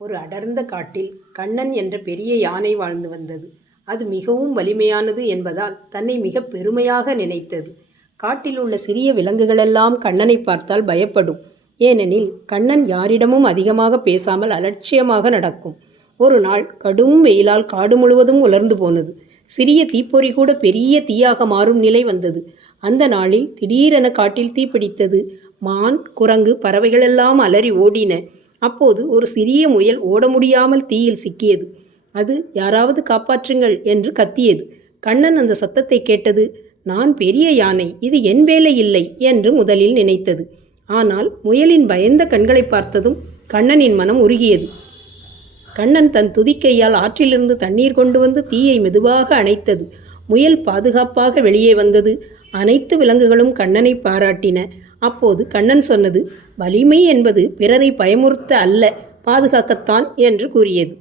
ஒரு அடர்ந்த காட்டில் கண்ணன் என்ற பெரிய யானை வாழ்ந்து வந்தது. அது மிகவும் வலிமையானது என்பதால் தன்னை மிக பெருமையாக நினைத்தது. காட்டில் உள்ள சிறிய விலங்குகளெல்லாம் கண்ணனை பார்த்தால் பயப்படும். ஏனெனில் கண்ணன் யாரிடமும் அதிகமாக பேசாமல் அலட்சியமாக நடக்கும். ஒரு நாள் கடும் வெயிலால் காடு முழுவதும் உலர்ந்து போனது. சிறிய தீப்பொறி கூட பெரிய தீயாக மாறும் நிலை வந்தது. அந்த நாளில் திடீரென காட்டில் தீப்பிடித்தது. மான், குரங்கு, பறவைகளெல்லாம் அலறி ஓடின. அப்போது ஒரு சிறிய முயல் ஓட முடியாமல் தீயில் சிக்கியது. அது யாராவது காப்பாற்றுங்கள் என்று கத்தியது. கண்ணன் அந்த சத்தத்தை கேட்டது. நான் பெரிய யானை, இது என் வேலை இல்லை என்று முதலில் நினைத்தது. ஆனால் முயலின் பயந்த கண்களை பார்த்ததும் கண்ணனின் மனம் உருகியது. கண்ணன் தன் துதிக்கையால் ஆற்றிலிருந்து தண்ணீர் கொண்டு வந்து தீயை மெதுவாக அணைத்தது. முயல் பாதுகாப்பாக வெளியே வந்தது. அனைத்து விலங்குகளும் கண்ணனை பாராட்டின. அப்போது கண்ணன் சொன்னது, வலிமை என்பது பிறரை பயமுறுத்த அல்ல, பாதுகாக்கத்தான் என்று கூறியது.